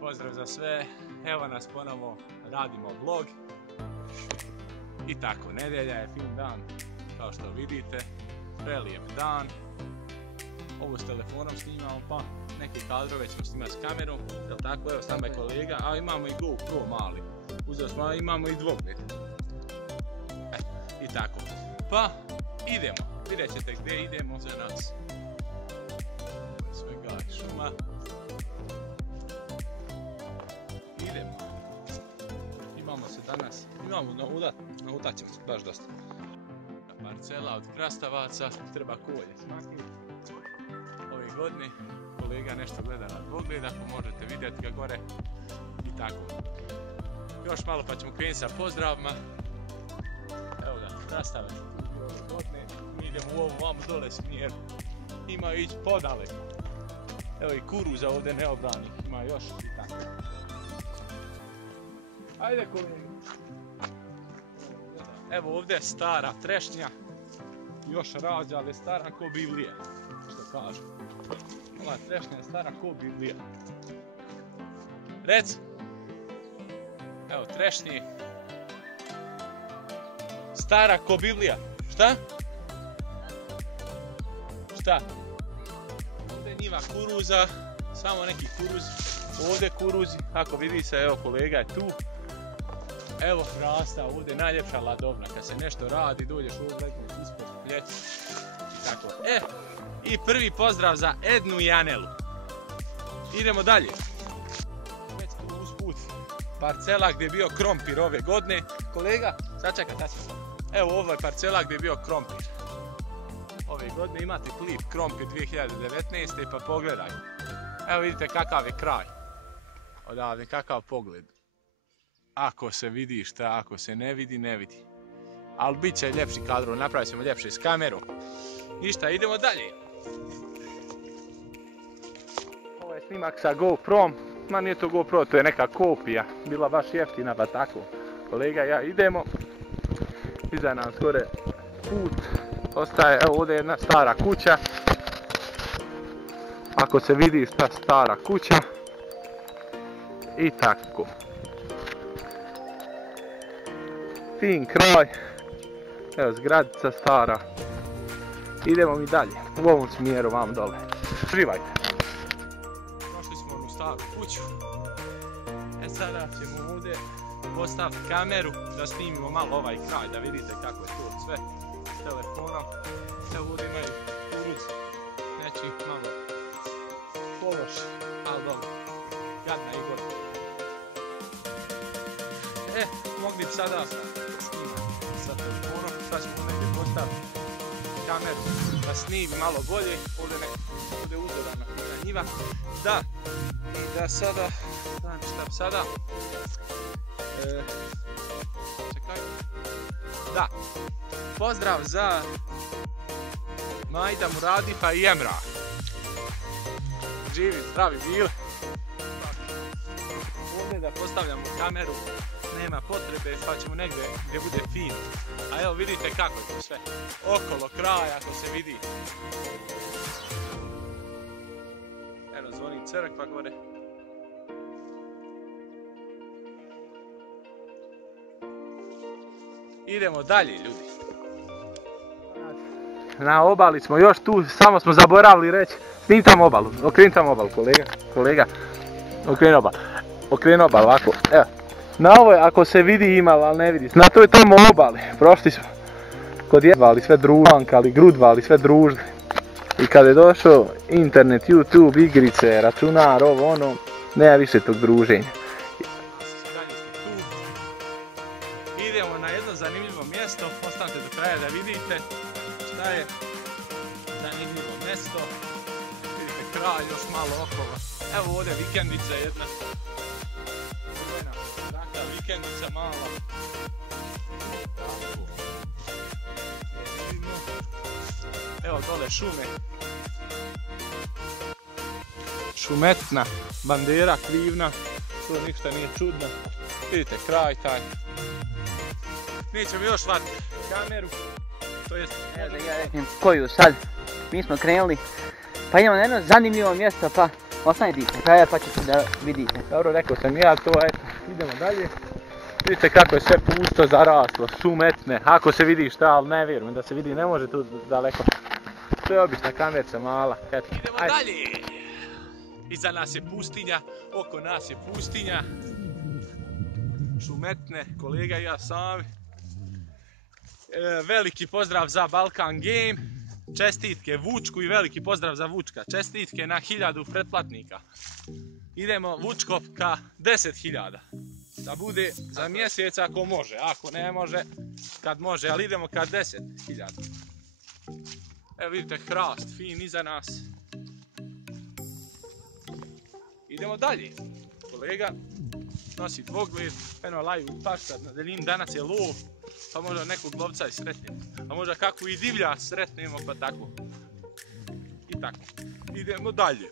Pozdrav za sve, evo nas ponovo, radimo vlog. I tako, nedjelja je fin dan, kao što vidite, prelijep dan. Ovo s telefonom snimamo, pa neke kadrove ćemo snimati s kamerom, jel tako, evo s nama je kolega, a imamo i GoPro mali, uzeli smo, imamo i dvogled. I tako, pa idemo, vidjet ćete gdje idemo za nas. Svega je šuma. Idemo. Imamo se danas, naudat ćemo se baš dosta. Parcela od krastavaca, treba kolje smaki. Ove godine kolega nešto gleda na dvogled, ako možete vidjeti ga gore. I tako. Još malo pa ćemo krenuti sa pozdravima. Evo ga, krastavac. Ove godine mi idemo u ovom vamo dole smjeru. Ima ići podale. Evo i kuruza ovdje neobranih, ima još i tako. Ajde kolega. Evo ovdje je stara trešnja. Još rađa, ali je stara ko Biblija. Što kažu. Ova trešnja je stara ko Biblija. Reci. Evo trešnji. Stara ko Biblija. Šta? Šta? Ovdje njiva kuruza. Samo neki kuruzi. Ovdje kuruzi. Ako vidi se, evo kolega je tu. Evo hrasta, ovdje je najljepša ladovna, kad se nešto radi, dođeš ovdje legneš ispod ljeti. Tako. I prvi pozdrav za Ednu i Anelu. Idemo dalje. Već tu usput parcela gdje je bio krompir ove godine. Kolega, sačekaj, evo ovo je parcela gdje je bio krompir. Ove godine imate klip krompir 2019. pa pogledaj. Evo vidite kakav je kraj. Odavde, kakav pogled. Ako se vidi šta, ako se ne vidi, ne vidi. Ali bit će ljepši kadrov, napravit ćemo ljepše s kamerom. Ništa, idemo dalje. Ovo je snimak sa GoProm. Ma nije to GoPro, to je neka kopija. Bila baš jeftina, pa tako. Kolega i ja idemo. Iza nam skore put. Ostaje, evo ovdje je jedna stara kuća. Ako se vidi šta stara kuća. I tako. Fin kraj, evo zgradica stara. Idemo mi dalje, u ovom smjeru vam dole. Uživajte. Došli smo u staru kuću. Sada ćemo ovdje postaviti kameru da snimimo malo ovaj kraj, da vidite kako je to sve s telefonom. Evo ovdje imaju kuruz, neći malo pološ, ali dobro, jadna i godina. Mogli bi sada snimati sa telefonom, sad ćemo negdje postaviti kameru da snimi malo bolje, ovdje je uzorana njiva. Da, i da sada, šta bi sada, čekaj, da, pozdrav za Majda, Muradifa i Emra. Živi, zdravi bili. Ovdje da postavljamo kameru, nema potrebe, pa ćemo negdje gdje bude fino. A evo vidite kako je to sve. Okolo kraja, ako se vidi. Evo zvoni crkva gore. Idemo dalje, ljudi. Na obali smo još tu, samo smo zaboravili reći. Snim tamo obalu, okreni tamo obalu, kolega. Okreni obalu, ovako, evo. Na ovoj, ako se vidi imala, ali ne vidi, na toj tamo obali, prošli smo kod jebali sve družankali, grudvali sve družne. I kada je došao internet, YouTube, igrice, računar, ovo ono, nema više tog druženja. Idemo na jedno zanimljivo mjesto, ostanite do kraja da vidite šta je zanimljivo mjesto. Vidite kraj, još malo okolo. Evo ovdje vikendica jedna. Vikendica mala. Evo dole šume. Šumetna, bandera krivna, to ništa nije čudno. Vidite kraj taj. Mi ćemo još vatiti kameru. To jest... Evo da ja reknem koju sad. Mi smo krenuli. Pa idemo na jedno zanimljivo mjesto, pa Ostanite kraja pa ćete da vidite. Dobro, rekao sam ja to, eto, idemo dalje. Vidite kako je sve pusto zaraslo, šumetne, ako se vidi šta, ali ne vjerujem da se vidi, ne može tu daleko. To je obična kamerca mala, eto. Idemo dalje! Iza nas je pustinja, oko nas je pustinja. Šumetne, kolega i ja sami. Veliki pozdrav za Balkan Game. Čestitke Vučku i veliki pozdrav za Vučka. Čestitke na 1000 pretplatnika. Idemo Vučkov ka 10.000. Da bude za mjesec ako može, ako ne može, kad može, ali idemo ka 10.000. Evo vidite hrast, fin iza nas. Idemo dalje. Kolega nosi dvogled, eno laju paštat na daljinu, danas je lov, pa možda nekog lovca i sretnemo. A možda kakvu i divlja sretnemo, pa tako. I tako. Idemo dalje.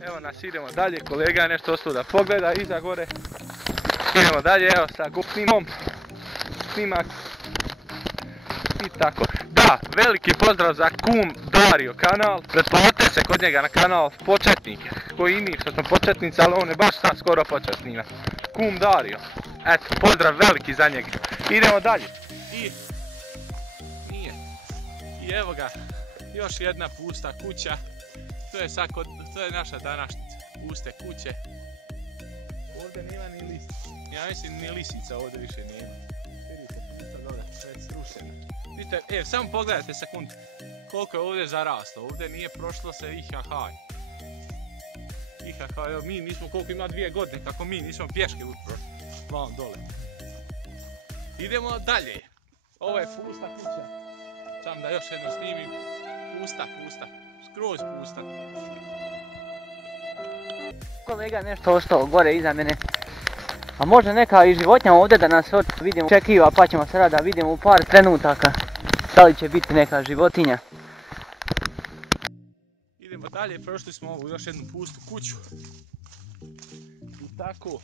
Evo nas, idemo dalje, kolega je nešto ostao da pogleda iza gore. Idemo dalje, evo sa GoPro snimak. I tako. Da, veliki pozdrav za kum Dario kanal. Pretplatite se kod njega na kanal početnik. Koji i mi što smo početnici, ali on je baš sad skoro početnina. Kum Dario. Eto, pozdrav veliki za njega. Idemo dalje. I evo ga, još jedna pusta kuća. To je naša današnjica. Puste kuće. Ovdje nema ni lisica. Ja mislim ni lisica ovdje više nema. Vidite, pusta dole, već srušena. Vidite, samo pogledajte sekundu. Koliko je ovdje zaraslo. Ovdje nije prošlo se IHH. Evo mi nismo, koliko ima 2 godine, kako mi nismo pješke prošli. Vam dole. Idemo dalje. Ovo je pusta kuća. Čam da još jedno snimim. Pusta. Skroz pusta. Kolega nešto ostalo gore iza mene. A možda neka i životinja ovdje da nas vidimo očekiva, pa ćemo sada da vidimo u par trenutaka da li će biti neka životinja. Idemo dalje, prošli smo ovu još jednu pustu kuću. I tako.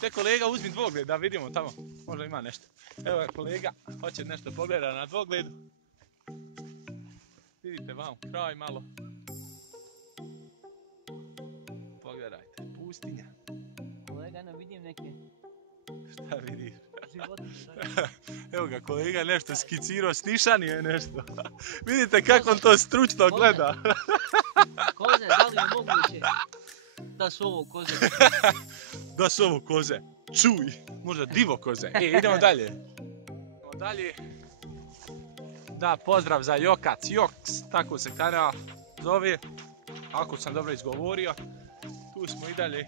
Te kolega uzmi dvogled da vidimo tamo, možda ima nešto. Evo je kolega, hoće nešto pogleda na dvogledu. Vidite vam, kraj malo. Pogledajte, pustinja. Kolega, no vidim neke... Šta vidiš? Životinje. Evo ga, kolega nešto skicirao, snišani je nešto. Vidite kako on to stručno gleda. Koze, da li je moguće da su ovo koze? Da su ovo koze. Čuj, možda divo koze. Idemo dalje. Da, pozdrav za Jokac, Joks, tako se kanal zove. Ako sam dobro izgovorio. Tu smo i dalje.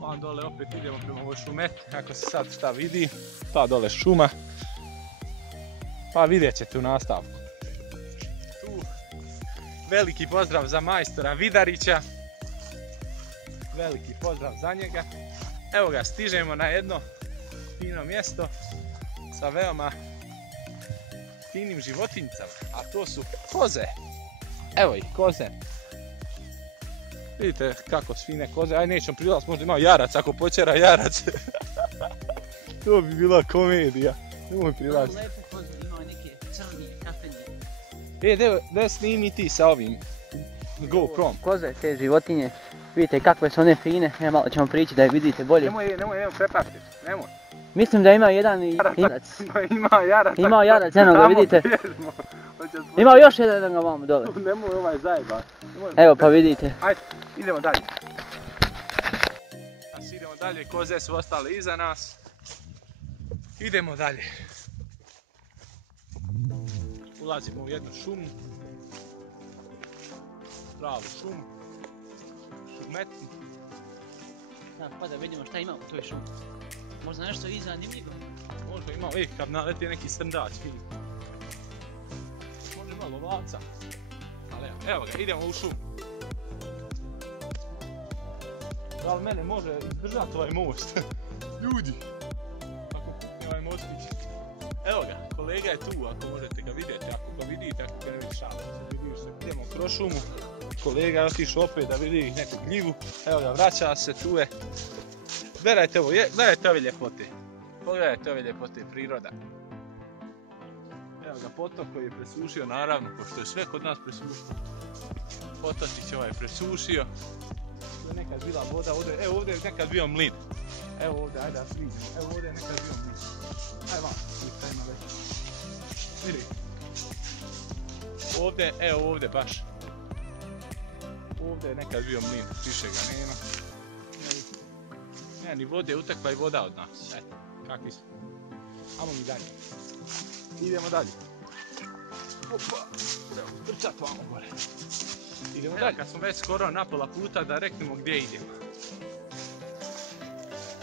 Vam dole opet idemo prema ovoj šumeti, ako se sad šta vidi. Ta dole šuma. Pa vidjet ćete u nastavku. Tu veliki pozdrav za majstora Vidarića. Veliki pozdrav za njega. Evo ga, stižemo na jedno fino mjesto sa veoma finim životinjicama, a to su koze. Evo ih, koze. Vidite kako su fine koze, aj nećemo prilaz, možda ima jarac, ako počera jarac. To bi bila komedija. Nemoj prilaz. Lepe koze, ima neke crni, kafeni. Da snimi ti sa ovim GoPro-om. Koze, te životinje, vidite kakve su one fine, malo ćemo prići da je vidite bolje. Nemoj prepastiti, nemoj. Mislim da ima jedan jarac. Ima jarac. Ima jarac, eno ga vidite. Ima još jedan ga vamo dole. Nemoj ovaj zajeba. Evo pa vidite. Ajde, idemo dalje. Idemo dalje, koze su ostale iza nas. Idemo dalje. Ulazimo u jednu šumu. Pravu šumu. Šumetnu. Pa da vidimo šta ima u toj šumi. Možda nešto i zanimljivo. Možda ima, kad naleti neki srndač, vidi. Možda ima lovaca. Ali evo ga, idemo u šumu. Da li mene može izdržati ovaj most? Ljudi! Ako kupne ovaj mostić. Evo ga, kolega je tu, ako možete ga vidjeti, ako ga vidite, ako ga ne vidiš šale. Idemo kroz šumu. Kolega je otišao opet da vidi neku gljivu. Evo ga, vraća se, tu je. Gledajte ovo, gledajte ove ljepote. Pogledajte ove ljepote, priroda. Evo ga potok koji je presušio, naravno, pošto je sve kod nas presušio. Potočić ovaj presušio. Tu je nekad bila voda, evo ovdje je nekad bio mlin. Evo ovdje, ajde da sviđem. Evo ovdje je nekad bio mlin. Ajde vam, ima već. Vidi. Ovdje, evo ovdje baš. Ovdje je nekad bio mlin, više ga nema. Nema ni vode, utekla i voda od nas. Eto, kakvi smo. Ajmo mi dalje. Idemo dalje. Opa, trčat vamo gore. Idemo dalje. Kad smo već skoro na pola puta da reknemo gdje idemo.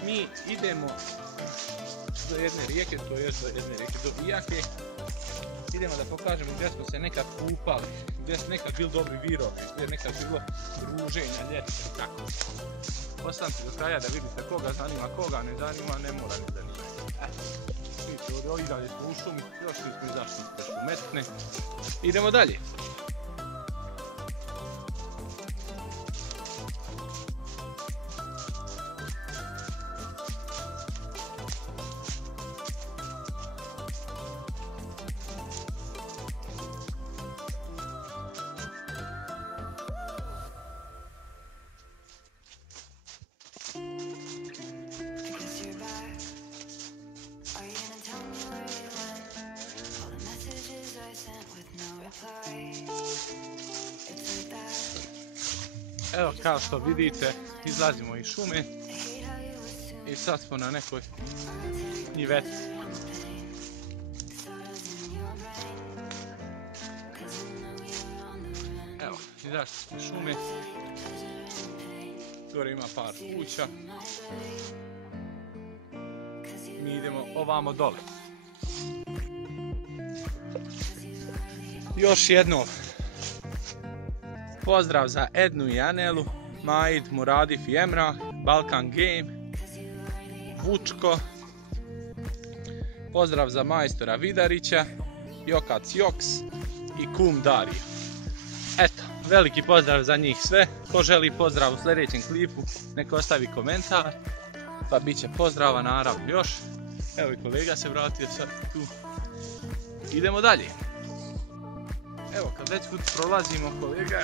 Mi idemo do jedne rijeke, to je do jedne rijeke, do Vijake. Idemo da pokažemo gdje smo se nekad kupali, gdje su nekad bili dobri virovi, gdje je nekad bilo druženja, ljeta i tako. Ostanite do kraja da vidite koga zanima, koga ne zanima, ne mora ne zanima. Vidite, ovdje dalje smo u šumi, još nismo izašli iz šumetne. Idemo dalje. Evo kao što vidite, izlazimo iz šume i sad smo na nekoj njiveti. Evo, izašli smo iz šume, gore ima par kuća, mi idemo ovamo dole. Još jednom. Pozdrav za Ednu i Anelu, Majid, Muradif i Emrah, Balkan Game, Vučko. Pozdrav za majstora Vidarića, Jokac Joks i kum Darija. Eto, veliki pozdrav za njih sve. Ko želi pozdrav u sljedećem klipu, neka ostavi komentar. Pa bit će pozdrava naravno još. Evo i kolega se vratio sad tu. Idemo dalje. Evo, kad već put prolazimo, kolega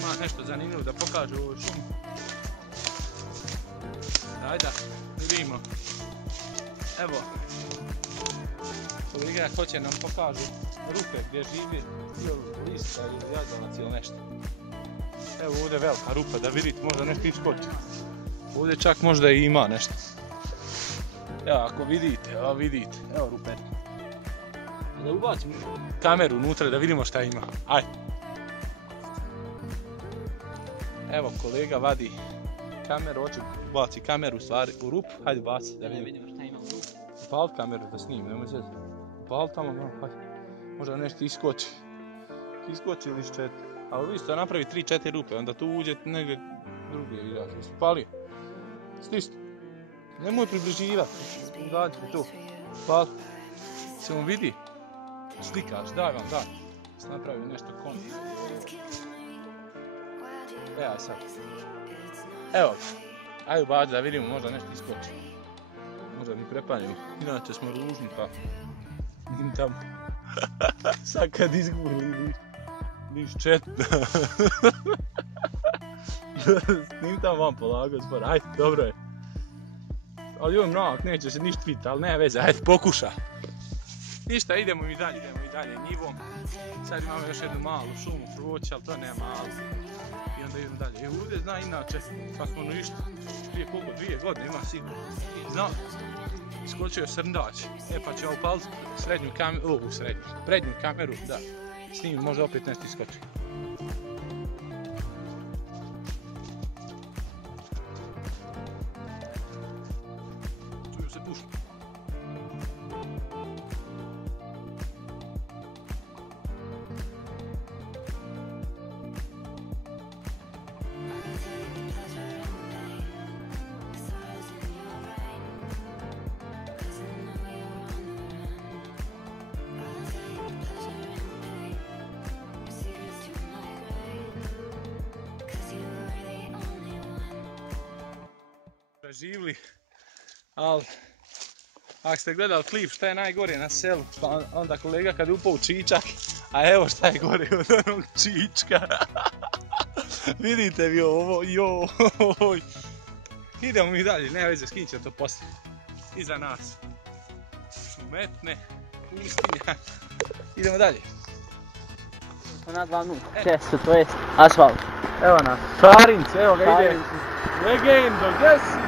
ima nešto zanimljivo da pokaže u ovoj šumi. Ajde, vidimo. Evo, kolega hoće nam pokaže rupe gdje živi lista ili jazavac ili nešto. Evo ovdje je velika rupa, da vidite, možda nešto iskoči. Ovdje čak možda i ima nešto. Evo, ako vidite, evo rupe. Da ubacim kameru unutra da vidimo šta ima. Ajde. Evo kolega vadi kameru, hoće baci kameru stvari u rupu. Hajde baci da vidimo šta ima u rupu. Upali kameru da snimim, nemoj se. Upali tamo, hajde. Možda nešto iskoči. Iskoči ili ščeti. Ali vi ste napravi 3-4 rupe, onda tu uđe negdje drugi izađe. Upalio. Stisni. Nemoj približivati. Izađe tu. Upali. Se on vidi? Slikaš, daj vam, daj. Sam napravio nešto konti. Evo sad. Evo ga. Ajde ubaci da vidimo, možda nešto iskoči. Možda mi prepanjimo. Inače smo ružni pa... Idem tamo. Sad kad izgubili, niš četna. Snim tamo vam polagao spor. Ajde, dobro je. Ali ovo mrak, neće se ništa vidjeti, ali nema veze. Ajde, pokuša. Ništa, idemo i dalje njivom. Sad imamo još jednu malu šumu proći, ali to nema malo. I onda idemo dalje. I ovdje zna inače, kad smo išli, prije koliko, 2 godine ima sigurno. Zna, iskočio je srndač. Pa će upaliti srednju kameru, prednju kameru, da snimim, možda opet nešto iskoči. Čuju se puške. Preživli, ali Ako ste gledali klip šta je najgore na selu, pa onda kolega kad je upao u čičak, a evo šta je gore od onog čička. Vidite vi ovo, joj. Idemo mi dalje, nema veze, skinit ćemo to poslije. Iza nas. Šumetne, pustinja. Idemo dalje. Na glavnu cestu, to jest asfalt. Evo nas, Šarinci, evo ga ide. Legendo, gdje si?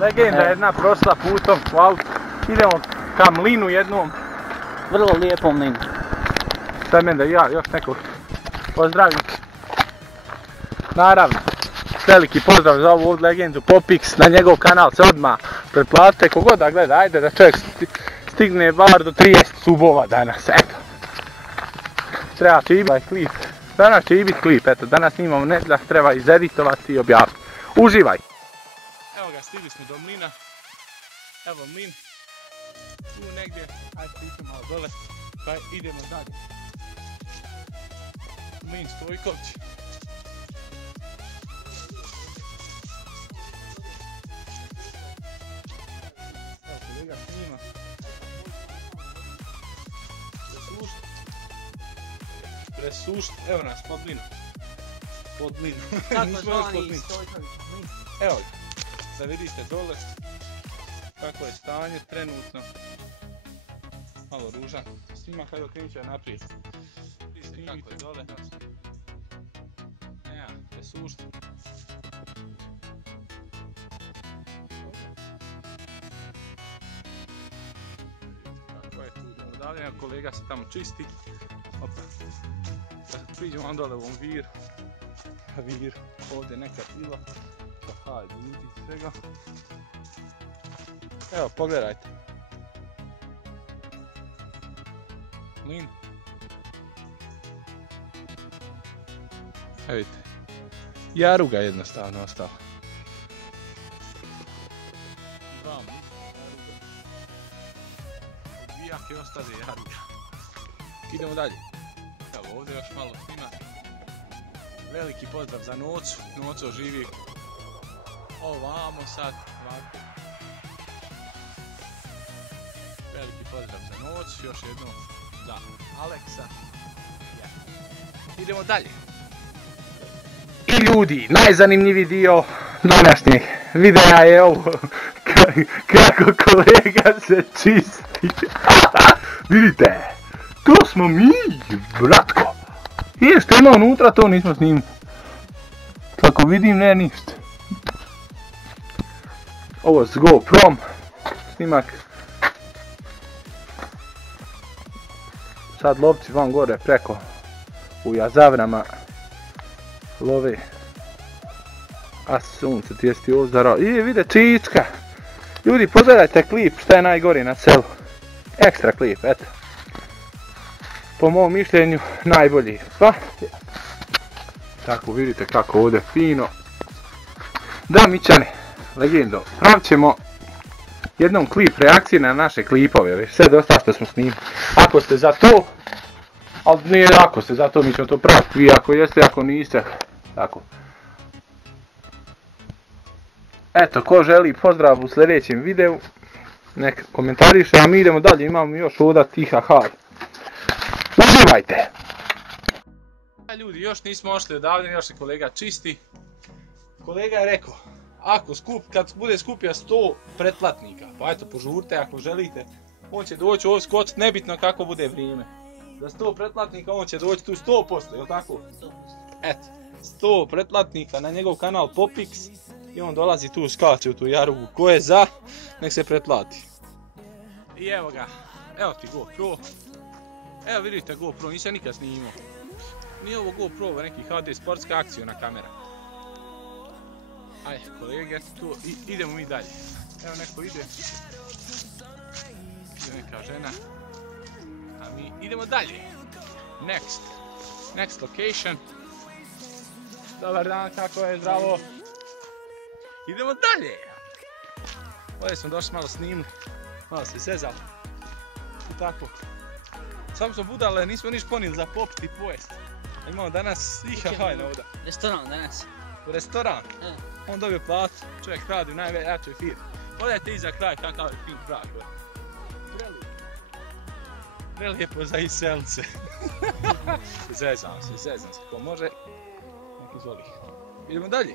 Legenda jedna prošla putom u autu. Idemo ka mlinu jednom. Vrlo lijepom mlinu. Sad meni da ja još nekog pozdravim. Naravno, veliki pozdrav za ovu legendu Popix, na njegov kanal se odmah pretplatite, kogod da gleda, ajde da čovjek stigne bar do 30 subova danas, eto. Treba će i biti klip, danas će i biti klip, eto, danas snimamo nedjelja, treba izeditovati i objaviti. Uživaj! Evo ga, stigli smo do mlina, evo mlin, tu negdje, ajde stićemo malo dole, pa idemo dalje. Mlin Stojković. Evo kolega snima. Presušt, evo nas, pod mlinom. Pod mlinom. Tako zvani Stojković mlin. Evo ga, da vidite dole kako je stanje trenutno. Malo ružan. Snima kada krenut će naprijed. Vidite kako je dole. Evo, presušt. Kako je tu odavljen, kolega se tamo čisti. Opa. Priđemo vam dole u ovom viru. Vir, ovdje neka pila. Pa hajde, vidite svega. Evo, pogledajte. Mlin. Evo vidite. Jaruga jednostavno ostala. Odbijak je ostade jaruga. Idemo dalje. Evo ovdje još malo snima. Veliki pozdrav za Nocu. Noco živi ovamo sad. Ovako. Veliki pozdrav za Nocu. Još jednom za Aleksa. Idemo dalje. I ljudi, najzanimljiviji dio današnjeg videa je ovo. Kako kolega se čisti. Vidite. To smo mi, bratko. I što ima unutra, to nismo snimili. Kako vidim, ne ništa. Ovo s GoProm. Snimak. Sad lovci van gore preko u jazavrama love. A sunce tijesti ozara. I vide čička. Ljudi, pogledajte klip šta je najgori na selu. Ekstra klip, eto. Po mom mišljenju najbolji. Pa, tako vidite kako ovdje fino. Da, mićani, legendo, pravit ćemo jednom klip reakcije na naše klipove, sve dosta što smo snimili. Ako ste za to, ali nije ako ste za to, mi ćemo to praviti, vi ako jeste, ako niste, tako. Eto, ko želi pozdrav u sljedećem videu, nek komentariše, a mi idemo dalje, imamo još ovdje tiha hal. Uživajte! Ljudi, još nismo ošli odavde, još se kolega čisti. Kolega je rekao, kad bude skupio 100 pretplatnika, pa eto požurte ako želite, on će doći ovdje skočit, nebitno kako bude vrijeme. Za 100 pretplatnika on će doći tu 100%, jel tako? Eto, 100 pretplatnika na njegov kanal Popix i on dolazi tu, skače u tu jarugu. Ko je za, nek se pretplati. I evo ga, evo ti GoPro. Evo vidite GoPro, nisam nikad snimao. Nije ovo GoPro, ovo neki HD sportska akcijona kamera. Ajde, kolege, tu idemo mi dalje. Evo neko ide. Ide neka žena. A mi idemo dalje. Next location. Dobar dan, kako je, zdravo. Idemo dalje. Ovdje smo došli malo snimili. Malo se sezali. I tako. Samo smo budale, nismo niš ponijeli za popiti i pojesti. Imamo danas iha hajna ovdje. Restoran danas. U restoran? On dobio platu, čovjek radi u najjačoj firmi. Pogledajte iza kraj kakav je fin kraj. Prelijepo za iselce. Zezam se, ko može, nek izvoli. Idemo dalje.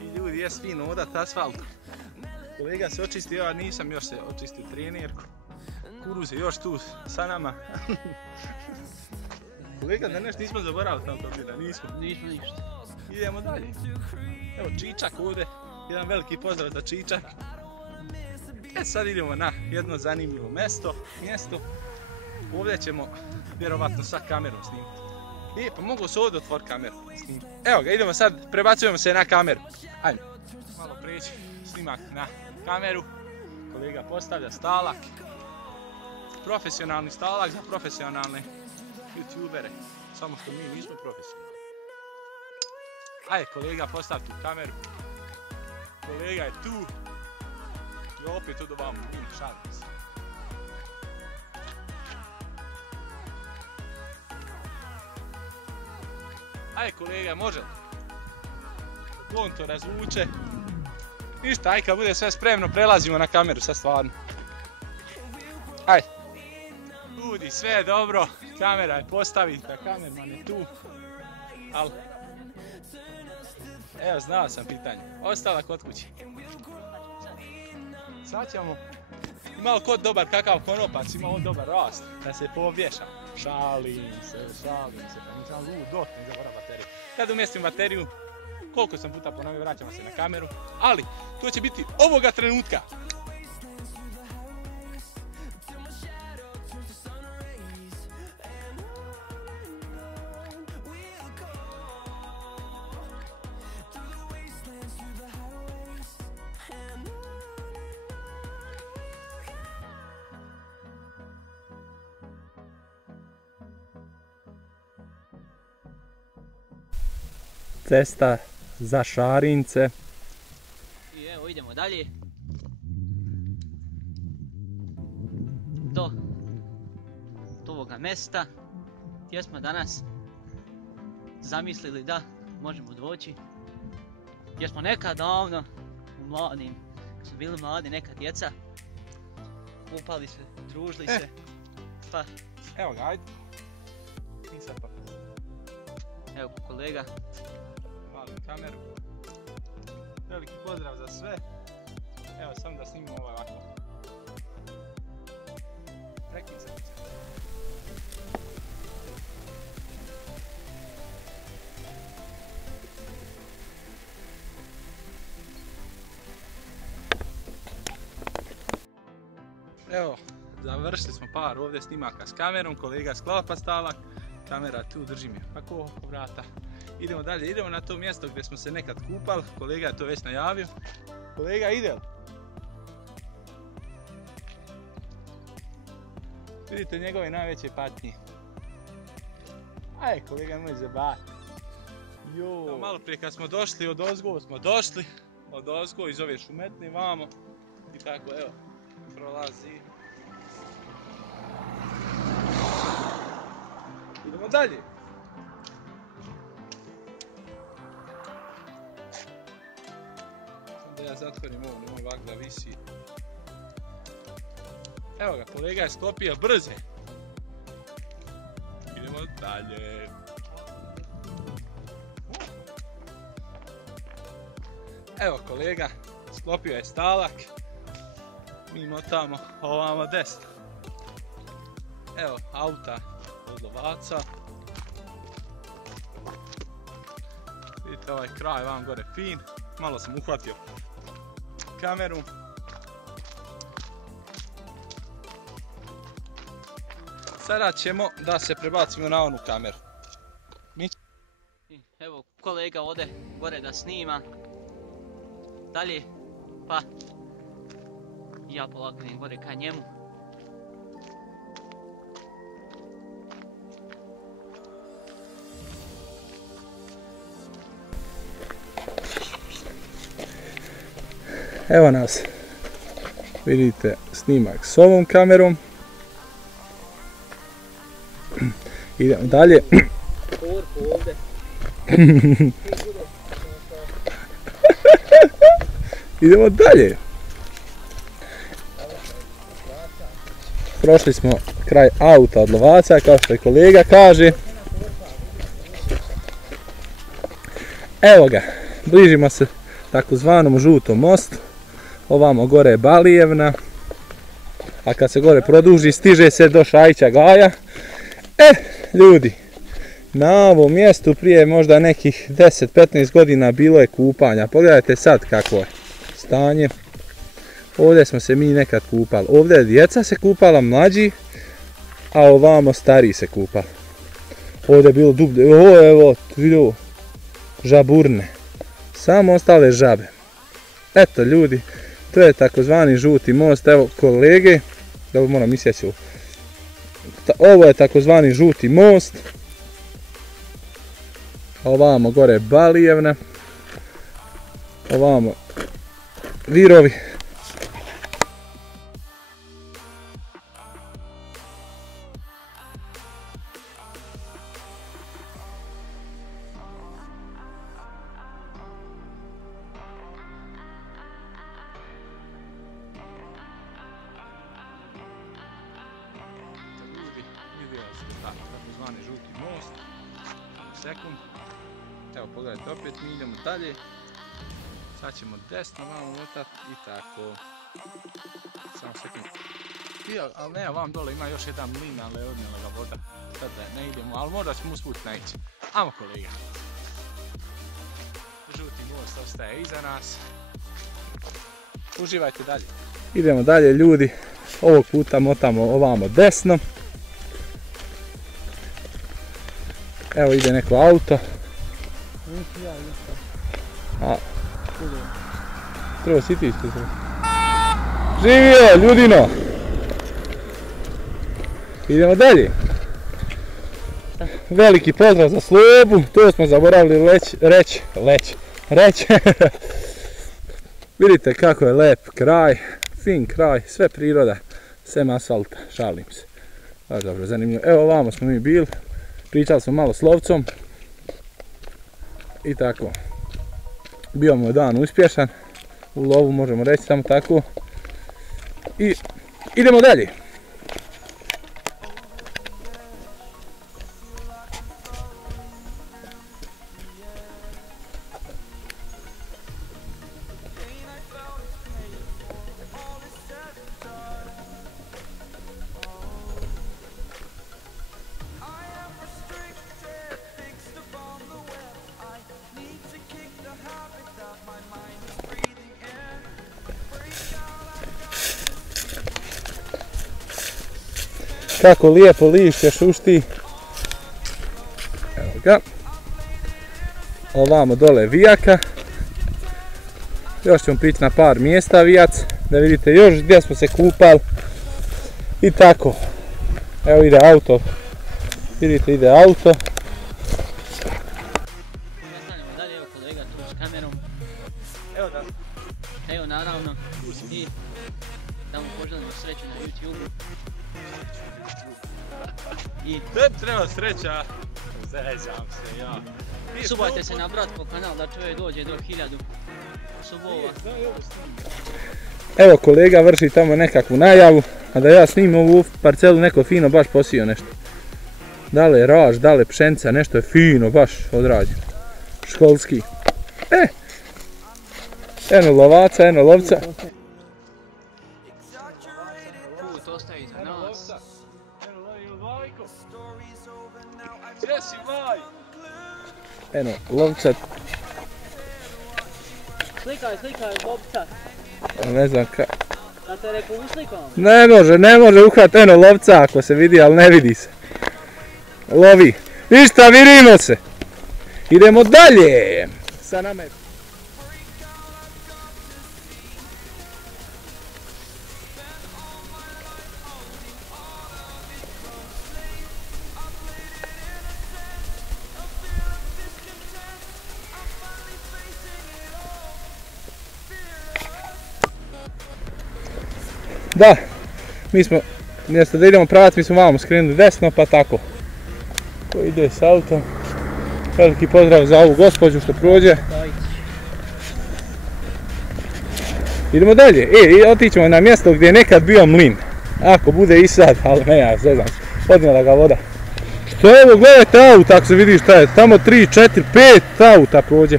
I ljudi, jes fino odat asfalt. Kolega se očistio, ja nisam još se očistio trenerku. Kuruz je još tu sa nama. Kolega, da nešto nismo zaboravili tamo da nismo. Nismo ništa. Idemo dalje. Evo Čičak ovdje, jedan veliki pozdrav za Čičak. Sad idemo na jedno zanimljivo mjesto. Ovdje ćemo vjerovatno sa kamerom snimiti. Pa mogu se ovdje otvoriti kameru snimiti. Evo ga, idemo sad, prebacujemo se na kameru. Ajmo. Malo prijeći snimak na kameru. Kolega postavlja stalak. Profesionalni stalak za profesionalne youtubere. Samo što mi nismo profesionalni. Ajde, kolega, postavi tu kameru. Kolega je tu. I opet od ovamo, šalim se. Ajde, kolega, može li? On to razvuče. Ništa, aj kad bude sve spremno, prelazimo na kameru, sad stvarno. Ajde. Ljudi, sve je dobro. Kamera je postavita, kamerman je tu. Ali... Evo, znao sam pitanje. Ostala kod kuće. Sad ćemo... Ima li kod dobar kakav konopac, ima on dobar rast, da se povješa. Šalim se, pa nisam lud, dok ne zaboravim bateriju. Kad umjestim bateriju, koliko sam puta ponovio, vraćamo se na kameru, ali to će biti ovoga trenutka. Cesta za Šarince. I evo idemo dalje. Do ovoga mjesta gdje smo danas zamislili da možemo doći. Gdje smo nekad davno u mladim, su bili mladi neka djeca. Kupali se, družili se. Pa. Evo ga, ajde. Evo kolega. Kameru. Veliki pozdrav za sve. Evo samo da snimimo ovako. Prekim se. Evo, završili smo par ovdje snimaka s kamerom. Kolega sklapa stalak. Kamera tu, drži mi ovako oko vrata. Idemo dalje, idemo na to mjesto gdje smo se nekad kupali, kolega je to već najavio. Kolega, ide li? Vidite njegove najveće patnje. Ajde, kolega, nemoj zabati. Malo prije kad smo došli, od ozgo iz ove šumetne vamo. I tako, evo, prolazi. Idemo dalje. Da ja zatvorim ovo, nemoj ovak da visi. Evo ga, kolega je sklopio brze. Idemo dalje. Evo kolega, sklopio je stalak. Mi motamo ovamo desno. Evo, auta od lovaca. Vidite ovaj kraj vam gore fin. Malo sam uhvatio kameru. Sada ćemo da se prebacimo na onu kameru. Evo kolega ode gore da snima. Dalje, pa ja polako idem gore ka njemu. Evo nas, vidite snimak s ovom kamerom. Idemo dalje. Ovdje. Idemo dalje. Prošli smo kraj auta od lovaca, kao što je kolega kaže. Evo ga, bližimo se takozvanom žutom mostu. Ovamo gore je Balijevna. A kad se gore produži, stiže se do Šajića Gaja. Ljudi, na ovom mjestu prije možda nekih 10-15 godina bilo je kupanja. Pogledajte sad kakvo je stanje. Ovdje smo se mi nekad kupali. Ovdje djeca se kupala, mlađi, a ovamo stariji se kupali. Ovdje je bilo dublje. Evo, vidio, žaburne. Samo ostale žabe. Eto ljudi, to je takozvani žuti most. Evo kolege, da moram isjeći ovo. Ovo je takozvani žuti most. Ovamo gore je Balijevna. Ovamo Virovi. Takozvani žuti most. Sekund. Evo pogledajte, opet mi idemo dalje. Sad ćemo desno malo lutati i tako. Samo sekund. Ali ne, vam dole ima još jedan mlin, ali je odnijela ga voda. Sad ne idemo, ali možda ćemo usput naići. Ajmo kolega. Žuti most ostaje iza nas. Uživajte dalje. Idemo dalje ljudi. Ovog puta motamo ovamo desno. Evo ide neko auto. A, treba si ti isto. Živio, ljudino! Idemo dalje. Veliki pozdrav za Slobu, to smo zaboravili reći. Vidite kako je lep kraj, fin kraj, sve priroda, sem asfalta, šalim se. Baš dobro, zanimljivo. Evo ovamo smo mi bili, pričali smo malo s lovcom. I tako. Bio mu je dan uspješan, u lovu možemo reći samo tako. I idemo dalje. Kako lijepo lišće šušti. Evo ga. Ovamo dole vijaka. Još ćemo prići na par mjesta vijac. Da vidite još gdje smo se kupali. I tako. Evo ide auto. Vidite ide auto. Nastavljamo dalje, evo kolega tu s kamerom. Evo da. Evo naravno. I da mu poželimo sreću na YouTube. I Tebi treba sreća. Zezam se ja. subajte se na Bratko kanal da čovjek dođe do 1000 subova. Evo kolega vrši tamo nekakvu najavu, a da ja snimim ovu parcelu neko fino baš posio nešto. Da li je raž, da li je pšenica, nešto je fino baš odrađeno. Školski. Eno lovaca, eno lovca. Put ostaje iza nas. Gdje si Vaj? Eno lovca. Slikaj lovca. Ne znam ka... Da te rekao uslikam? Ne može uhvat, eno lovca ako se vidi, ali ne vidi se. Lovi. Ništa, vidimo se. Idemo dalje. Sa nama je... Da, mi smo, mjesto da idemo pravac, mi smo vamo skrenuli desno, pa tako. Ko ide s autom. Veliki pozdrav za ovu gospođu što prođe. Idemo dalje, i otićemo na mjesto gdje je nekad bio mlin. Ako bude i sad, ali ne, ja ne znam, odnijela ga voda. Što evo, gledajte auta, ako se vidi šta je, tamo 3, 4, 5 auta prođe.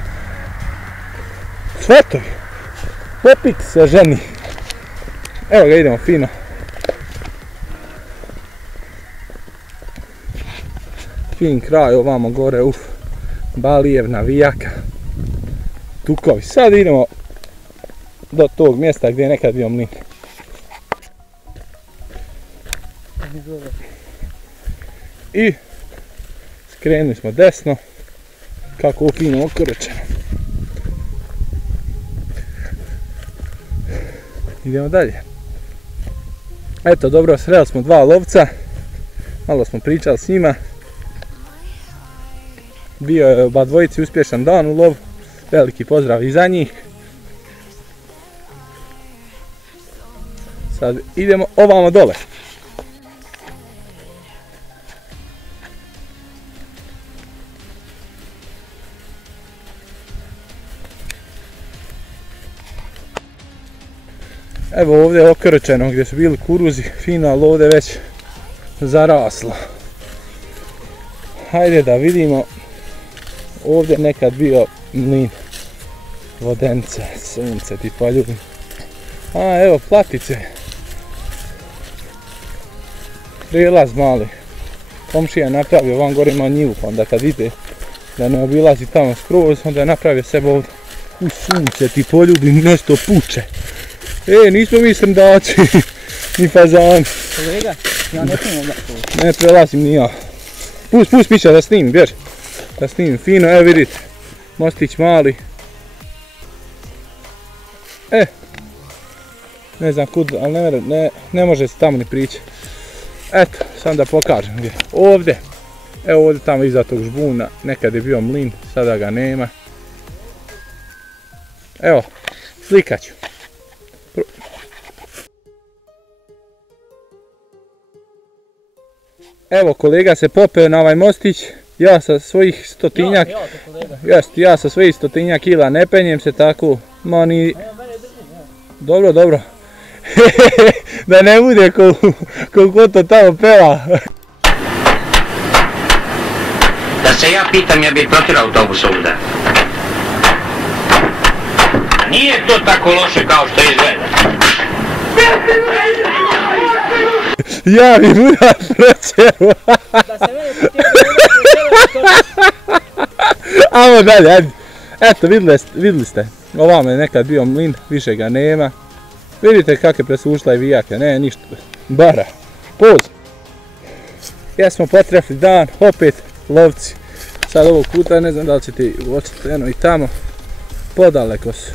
Svetovi. Popik se ženi. Evo ga, idemo fino. Fin kraj ovamo gore, Balijevna, Vijaka, Tukovi. Sad idemo do tog mjesta gdje je nekad bio mlin. I skrenuli smo desno, kako u fino okrčeno. Idemo dalje. Eto, dobro, sreli smo 2 lovca, malo smo pričali s njima. Bio je oba dvojici uspješan dan u lovu, veliki pozdrav i za njih. Sad idemo ovamo dole. Evo ovdje je okrčeno gdje su bili kuruzi, fino, ali ovdje je već zaraslo. Hajde da vidimo. Ovdje je nekad bio mlin, vodence, sunce ti poljubim. A evo platice. Prijelaz mali. Komšija je napravio, van gore ima njivu, pa onda kad ide da ne obilazi tamo skroz, onda je napravio sebe ovdje. U sunce ti poljubim, nešto puče. Nismo mi srndači, ni fazani. Kolega, ja ne smijem ovdje. Ne prelazim ni ja. Pust Miša da snimim, bježi. Da snimim fino, evo vidite. Mostić mali. Ne znam kud, ali ne može se tamo ni prići. Eto, sam da pokažem gdje. Ovdje. Evo ovdje tamo iza tog žbuna. Nekad je bio mlin, sada ga nema. Evo, slikat ću. Evo, kolega se popeo na ovaj mostić, ja sa svojih 100-tinjak, ja sa svojih 100-tinjak kila ne penjem se tako, ma ni... Dobro. Da ne bude ko to tamo peva. Da se ja pitam, ja bi protirao autobus ovdje. Nije to tako loše kao što izgleda. Ja bi budal proćeru. Da se mene potijelo. Ajmo dalje, ajde. Eto, vidjeli ste. Ovamo je nekad bio mlin, više ga nema. Vidite kako je presušla i Vijaka, ne ništa. Bara. Poz. Jesmo potrefili dan, opet lovci. Sad ovog puta ne znam da li ćete uočiti eno i tamo. Podaleko su.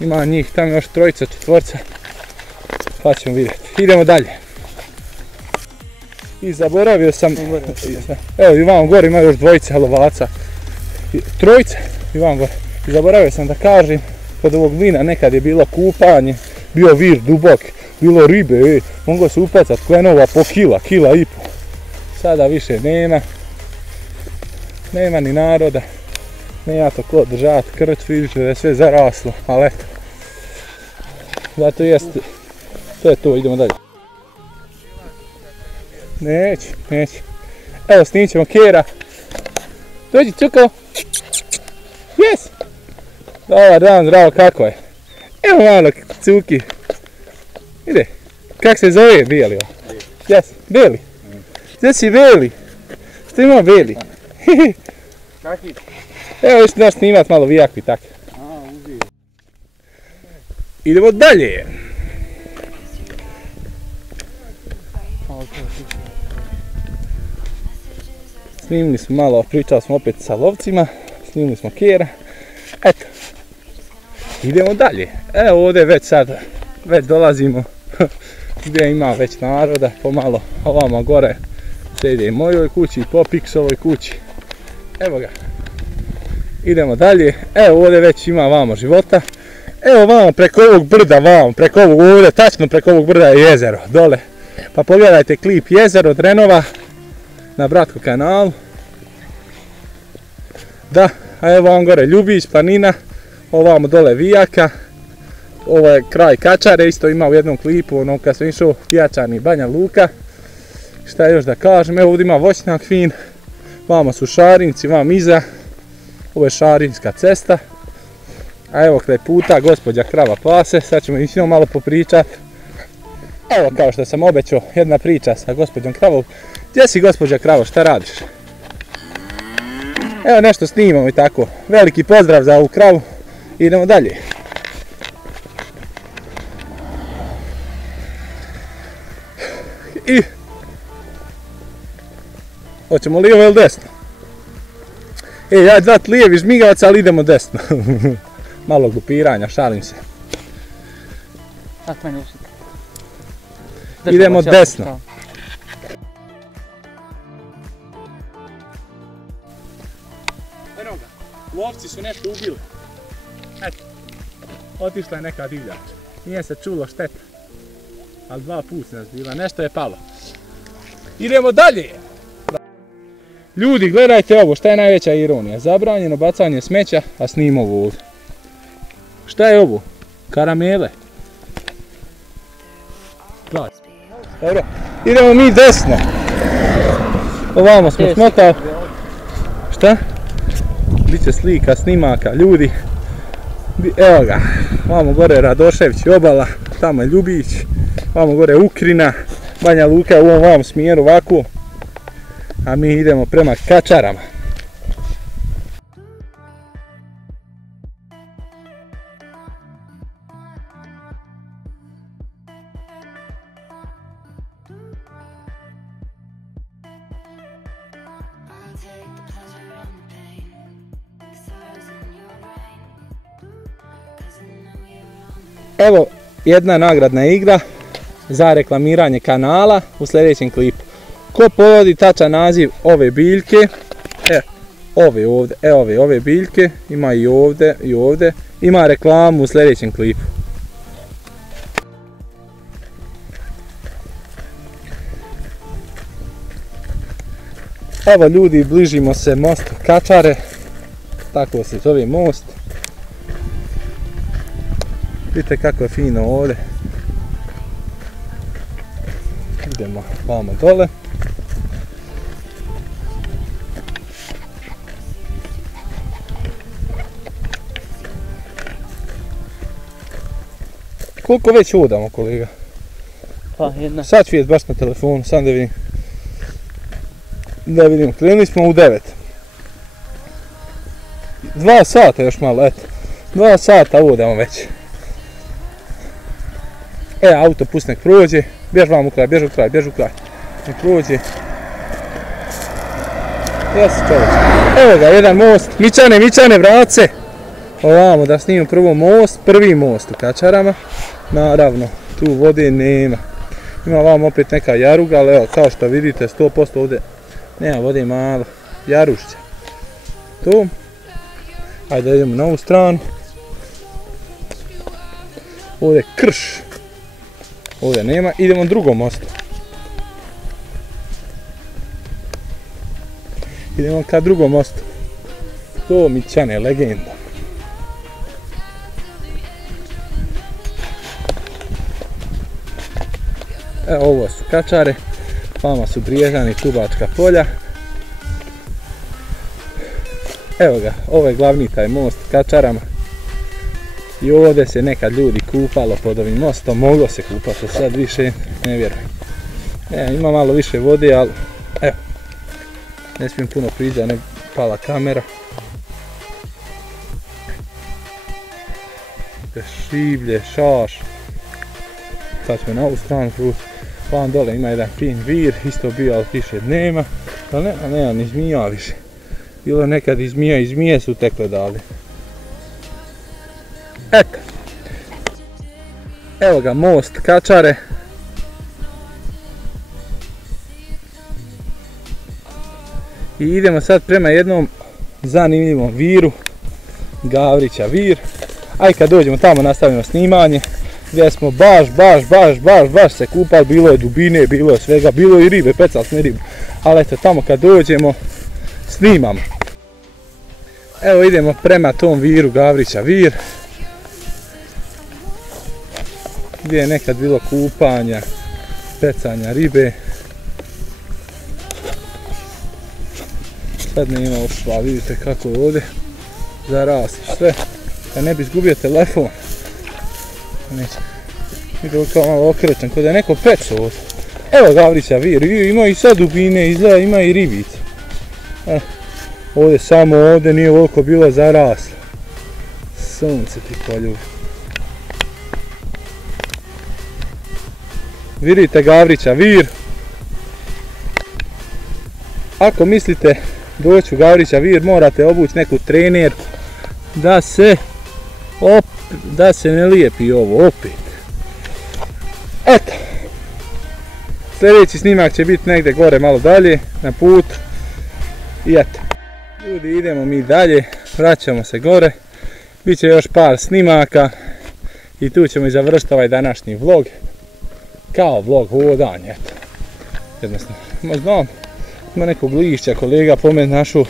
Ima njih tamo još 3, 4. Pa ćemo vidjeti. Idemo dalje. I zaboravio sam, evo i vam gore ima još 2 lovaca, 3 i vam gore. I zaboravio sam da kažem, kod ovog mlina nekad je bilo kupanje, bio vir dubok, bilo ribe, moglo se upecat klenova po kila i po. Sada više nema ni naroda, nema to ko držati krč, vidite da je sve zaraslo, ali eto. Zato jest, to je to, idemo dalje. Neće. Evo snimit ćemo Kera. Dođi Cuko. Jes. Dobar dan, zdravo, kako je? Evo malo Cuki. Ide. Kak se zove Beli? Jes, Beli. Gdje si Beli? Što ima Beli? Evo još daš snimat malo Vijaku i tako. Idemo dalje. Snimili smo malo, pričali smo opet sa lovcima, snimili smo Kera. Eto, idemo dalje. Evo ovdje već dolazimo gdje ima već naroda, pomalo ovamo gore se ide i mojoj kući i po Piksovoj kući. Evo ga. Idemo dalje. Evo ovdje već ima vamo života. Evo vamo preko ovog brda, preko ovog ovdje, tačno preko ovog brda je jezero, dole. Pa pogledajte klip Jezero Drenova na Bratko kanalu. Da, a evo vam gore Ljubić, planina, ovamo dole Vijaka ovo je kraj Kačare, isto ima u jednom klipu, ono kad sam išao Kijačani, Banja Luka. Šta još da kažem, evo ovdje ima voćnjak fin, vamo su Šarinci, vam iza, ovo je Šarinska cesta. A evo kraj puta, gospođa krava pase, sad ćemo i s njom malo popričat. Evo kao što sam obećao, jedna priča sa gospođom kravom. Gdje si gospođa kravo, šta radiš? Evo nešto snimamo i tako. Veliki pozdrav za ovu kravu. Idemo dalje. I... Hoćemo lijevo ili desno? Ja dat lijevi žmigavac, ali idemo desno. Malo glupiranja, šalim se. Idemo desno. Eno ga, lovci su nešto ubili. Eto, otišla je neka divljač. Nije se čulo šteta. Ali 2 puta nas bila, nešto je palo. Idemo dalje! Ljudi, gledajte ovo, šta je najveća ironija? Zabranjeno bacanje smeća, a snimam ovo ovdje. Šta je ovo? Karamele. Dobro, idemo mi desno. Ovamo smo smotali. Šta? Biće slika, snimaka, ljudi. Evo ga, ovamo gore Radošević obala, tamo je Ljubić, ovamo gore Ukrina, Banja Luka u ovom smjeru ovako. A mi idemo prema Kačarama. Evo jedna nagradna igra za reklamiranje kanala u sljedećem klipu. Ko povodi tačan naziv ove biljke, ove biljke, ima i ovdje, ima reklamu u sljedećem klipu. Evo ljudi, bližimo se mostu Kačare, tako se zove most. Vidite kako je fino ovdje. Idemo vamo dole. Koliko već hodamo, kolega? Pa jedna. Sad ću vidjeti baš na telefonu, sam da vidim. Da vidim, krenuli smo u 9. 2 sata još malo, eto. 2 sata hodamo već. Auto pust nek prođe. Bjež vam u kraj, bjež u kraj. Nek prođe. Jesi čovječ. Evo ga, jedan most. Mićane, vrat se. Ovamo da snimam prvi most u Kačarama. Naravno, tu vode nema. Ima vam opet neka jaruga, ali evo, kao što vidite, 100% ovdje nema vode, malo jarušća. Tu. Ajde da idemo na ovu stranu. Ovdje je krš. Ovdje nema, idemo na drugom mostu. Idemo ka drugom mostu. To Mićane, legenda. Evo ovo su Kačare, vama su Briježani, Čubačka polja. Evo ga, ovo je glavni taj most Kačarama. I ovdje se nekad ljudi kupalo pod ovim mostom, moglo se kupati, sad više ne vjerujem. Ima malo više vode, ali evo, ne smijem puno priđa, ne pala kamera. Šiblje, šaš. Sad ćemo na ovu stranu pruti. Vam dole ima jedan fin vir, isto bio, ali više nema. Ali nema ni zmija više. Bilo nekad i zmije su tekle dali. Eto. Evo ga, most Kačare. I idemo sad prema jednom zanimljivom viru. Gavrića vir. Aj kad dođemo tamo nastavimo snimanje. Gdje smo baš se kupali, bilo je dubine, bilo je svega, bilo je i ribe, pecali smo i ribu. Ali eto, tamo kad dođemo, snimamo. Evo idemo prema tom viru, Gavrića vir. gdje je nekad bilo kupanja, pecanja ribe. Sad nema uopšte, vidite kako je ovdje zarasli sve, da ne bi izgubio telefon. Vidite kao malo okrećan, kao da je neko pec ovdje. Evo Gavrića vir, ima i sad dubine, izgleda ima i ribice. Ovdje samo ovdje nije ovoliko bilo zaraslo. Sunce ti poljubi. Vidite Gavrića vir. Ako mislite doći u Gavrića vir, morate obući neku trenerku da se ne lijepi ovo opet. Eto. Sljedeći snimak će biti negdje gore malo dalje na putu. I eto. Ljudi, idemo mi dalje, vraćamo se gore. Biće još par snimaka i tu ćemo i završiti ovaj današnji vlog. Kao vlog hodanja, eto. Jednostavno, znam, ima nekog lišća, kolega pomet našu.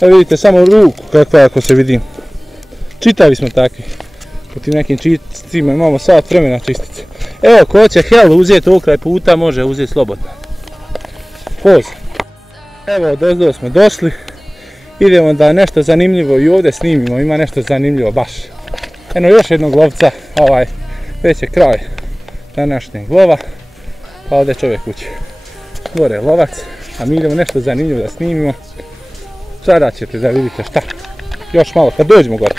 Evo vidite samo ruku kakva ako se vidim. Čitavi smo takvi. Po tim nekim čisticima imamo sat vremena čistice. Evo, ko će hel uzeti okraj puta, može uzeti slobodno. Poz. Evo, odozdo smo došli. Idemo da nešto zanimljivo i ovdje snimimo, ima nešto zanimljivo baš. Eno još jednog lovca, već je kraj današnjeg lova, pa ovdje čovjek kući. Gore je lovac, a mi idemo nešto zanimljivo da snimimo. Sada ćete da vidite šta. Još malo, kad dođemo gore.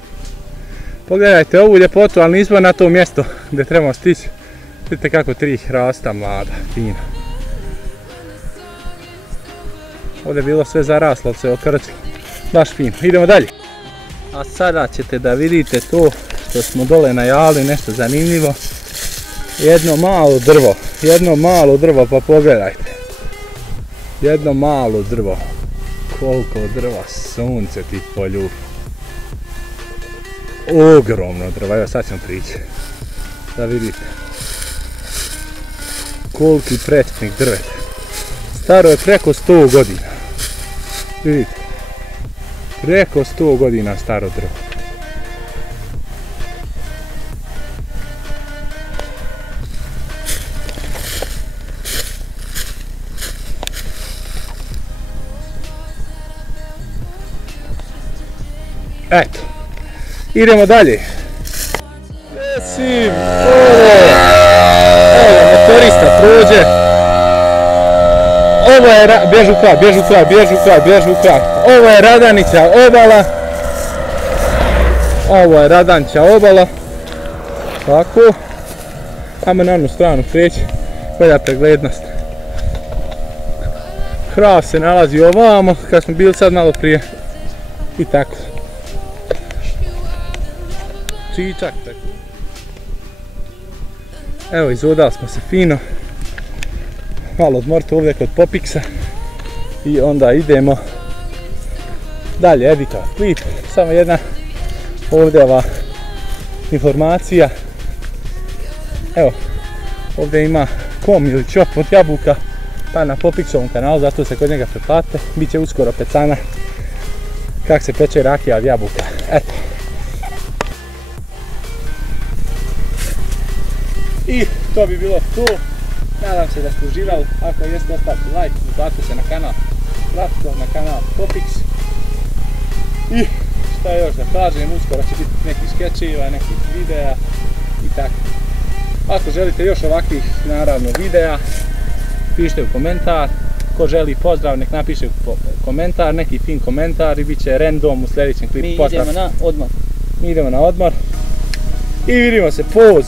Pogledajte ovu ljepotu, ali nismo na to mjesto gdje trebamo stići. Vidite kako 3 hrasta mlada, fina. Ovdje je bilo sve zaraslo, se okrčilo. Baš fino. Idemo dalje. A sada ćete da vidite to što smo dole najavili, nešto zanimljivo. Jedno malo drvo, pa pogledajte. Jedno malo drvo. Koliko drva, sunce ti poljubi. Ogromno drvo, evo sad ćemo prići. Da vidite. Koliki prečnik drveta. Staro je preko 100 godina. Vidite. Preko 100 godina staro drvo. Eto. Idemo dalje. Esim. Evo, motorista prođe. Ovo je, bježu kraj. Ovo je Radanića obala. Tako. Ajmo na onu stranu prijeći. Bolja preglednost. Hrast se nalazi ovamo, kad smo bili sad malo prije. I tako. Čičak tako. Evo, izvodali smo se fino. Malo odmoriti ovdje kod Popiksa. I onda idemo dalje, Edikava klip. Samo jedna ovdje ova informacija. Evo, ovdje ima kom ili čop od jabuka, pa na Popiksovom kanalu, zato se kod njega pretplatite. Biće uskoro pecana kak se peče rakija od jabuka. Eto. I to bi bilo to. Nadam se da ste uživali. Ako jeste, ostavite like, uplatite se na kanal Kratko, na kanal Popix. I šta još da kažem, uskoro će biti nekih skečeva, nekih videa i tako. Ako želite još ovakvih, naravno, videa, pišite u komentar. Ko želi pozdrav, nek napiše u komentar, neki fin komentar i bit će random u sljedećem klipu. Mi idemo na odmor. I vidimo se, poz!